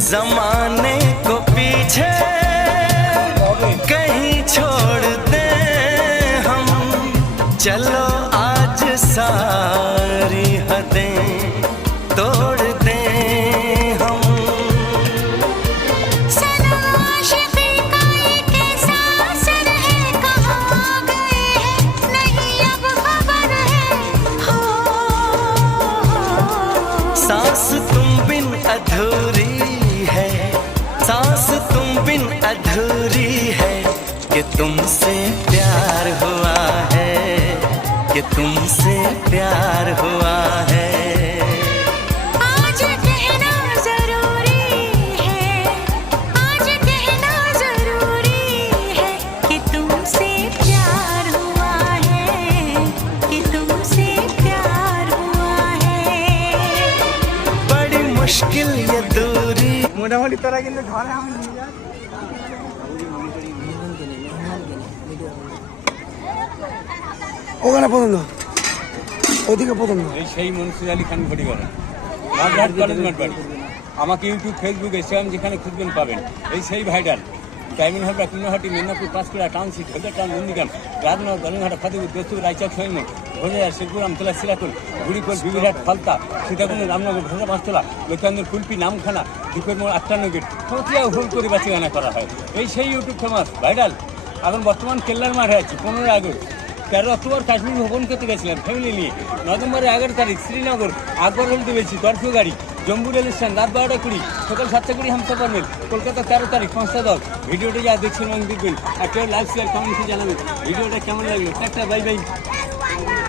जमाने को पीछे कहीं छोड़ दे हम, चलो आज सारी हदें तोड़ दे हम। सनम आशिक़ी का ये कैसा असर है, कहाँ गए हैं नहीं अब खबर है। हो सांस तुम बिन अधूरी है, सांस तुम बिन अधूरी है, कि तुमसे प्यार हुआ है, कि तुमसे प्यार हुआ है। आज कहना जरूरी है, आज कहना जरूरी है, कि तुमसे प्यार हुआ है, कि तुमसे प्यार हुआ है। बड़ी मुश्किल ये दूरी। মোটামুটি তোরা কিন্তু ঘরে আমি নিয়ে যাই ওখানে পছন্দ, ওদিকে পছন্দ। এই সেই মনসুর আলী খান পরিবার মাঠঘাট কলেজ মাঠবাড়ি। আমাকে ইউটিউব, ফেসবুক, ইনস্টাগ্রাম যেখানে খুঁজবেন পাবেন। এই সেই viral Diamond Habra, Kumrahati, Medinipur, Panskura township, Haldia town, Nandigram, Rajnagar, Dolonghata, Fatepur, Dastur, Raichak, Saiman, Bhoja, Sherpur, Amtala, Sirakul, Gurikol, Bibirhat, Falta, Sitakunda, Ramnagar, Bhasa, Panchtala, লক্ষ্যান্দর, Kulpi, Namkhana, দ্বীপের মোড়, 58 গেট, খতিয়া হোল করে বাঁচিয়ে করা হয়। এই সেই ইউটিউব ফেমাস ভাইরাল। এখন বর্তমান কেল্লার মাঠে আছি। 15 আগস্ট, 13 অক্টোবর কাশ্মীর ভ্রমণ করতে গেছিলাম ফ্যামিলি নিয়ে। নভেম্বরের 11 তারিখ শ্রীনগর আকবর হলতে গেছি, কর্ফিউ গাড়ি, জম্বু রেল স্টেশন, রাত 12:20, সকাল 7:20 হামসফর মেল, কলকাতা 13 তারিখ 5:10। ভিডিওটা যা দেখছেন এবং দেখবেন, আর কেউ লাইভ শেয়ার কমেন্টে জানাবেন ভিডিওটা কেমন লাগলো। একটা বাই বাই।